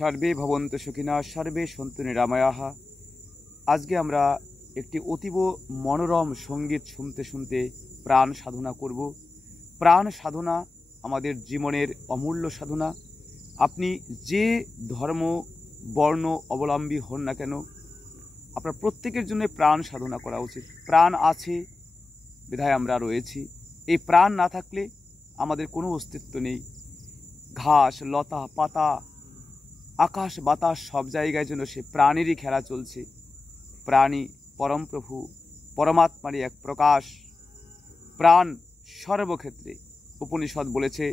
সর্বে ভবন্তু সুখিনা সর্বে সন্তু নিরাময়াঃ। আজকে আমরা একটি অতীব মনোরম সঙ্গীত শুনতে শুনতে প্রাণ সাধনা করব। প্রাণ সাধনা আমাদের জীবনের অমূল্য সাধনা। আপনি যে ধর্ম বর্ণ অবলম্বী হন না কেন, আপনার প্রত্যেকের জন্য প্রাণ সাধনা করা উচিত। প্রাণ আছে বিধায় আমরা রয়েছি। এই প্রাণ না থাকলে আমাদের কোনো অস্তিত্ব নেই। ঘাস লতা পাতা আকাশ বাতাস সব জায়গায় যেন সে প্রাণেরই খেলা চলছে। প্রাণী পরমপ্রভু পরমাত্মারই এক প্রকাশ। প্রাণ সর্বক্ষেত্রে। উপনিষদ বলেছে,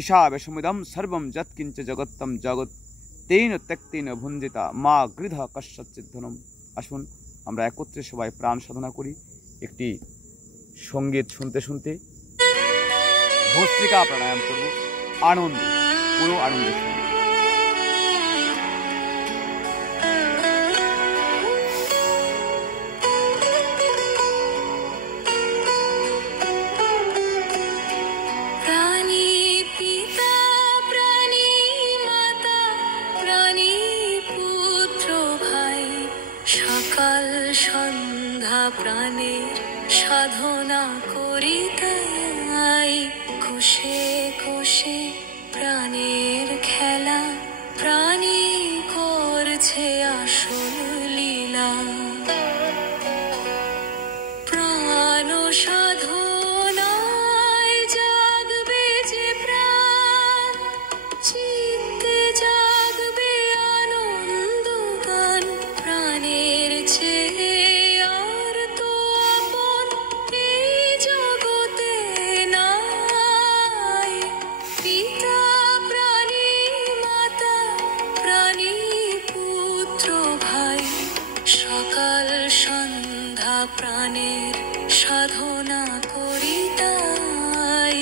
ঈশাবেশমিদম সর্বম যৎকিঞ্চ জগত্তম জগৎ তেন ত্যক্তেন ভুঞ্জিতা মা গৃধ কশ্যচিদ্ধনম। আসুন আমরা একত্রে সবাই প্রাণ সাধনা করি একটি সঙ্গীত শুনতে শুনতে। ভস্ত্রিকা প্রাণায়াম করব আনন্দ, পুরো আনন্দের সঙ্গে। সকাল সন্ধ্যা প্রাণের সাধনা করি তাই, কোষে কোষে প্রাণের খেলা, প্রাণী করছে আসল লীলা। প্রাণ সাধনায় জাগবে যে প্রাণ, চিত্তে জাগবে আনন্দ গান। প্রাণের চেয়ে আর তো আপন এই জগতে নাই। পিতা প্রাণী মাতা প্রাণী পুত্র ভাই, সকাল সন্ধ্যা প্রাণের সাধনা করি তাই।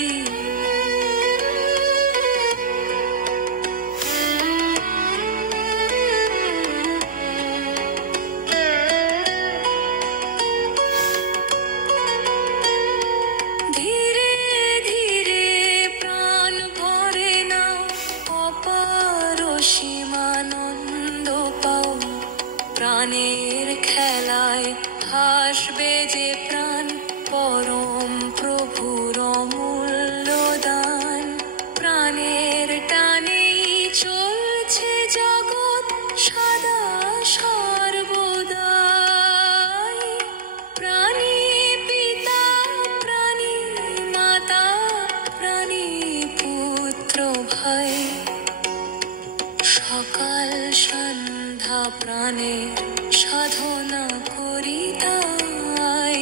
ধীরে ধীরে প্রাণ ভরে নাও, অপার সীমানন্দ পাও। প্রাণের খেলায় হাসবে যে প্রাণ, পরম প্রভুর অমূল্য দান। প্রাণের টানেই চলছে জগৎ সদা সর্বদাই। প্রাণী পিতা প্রাণী মাতা প্রাণী পুত্র ভাই, সকাল সন্ধ্যা প্রাণের সাধনা করি তাই।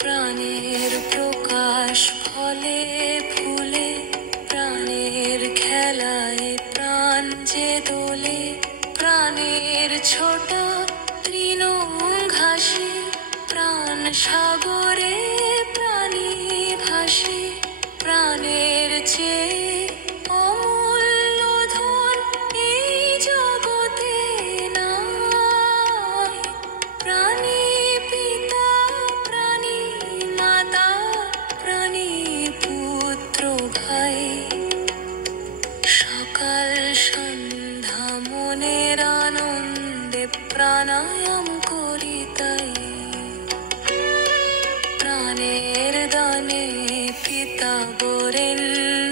প্রাণের প্রকাশ ফলে ফুলে, প্রাণের খেলায় প্রাণ যে দোলে। প্রাণের ছোটা তৃণ ঘাসে, প্রাণ সাগরে প্রাণী ভাসে। প্রাণের চেয়ে অমূল্য ধন এই জগতে নাই। প্রাণী পিতা প্রাণী মাতা প্রাণী পুত্র ভাই, সকাল সন্ধ্যা মনের আনন্দে প্রাণায়াম করি তাই। প্রাণের দানে পিতা বরেণ্য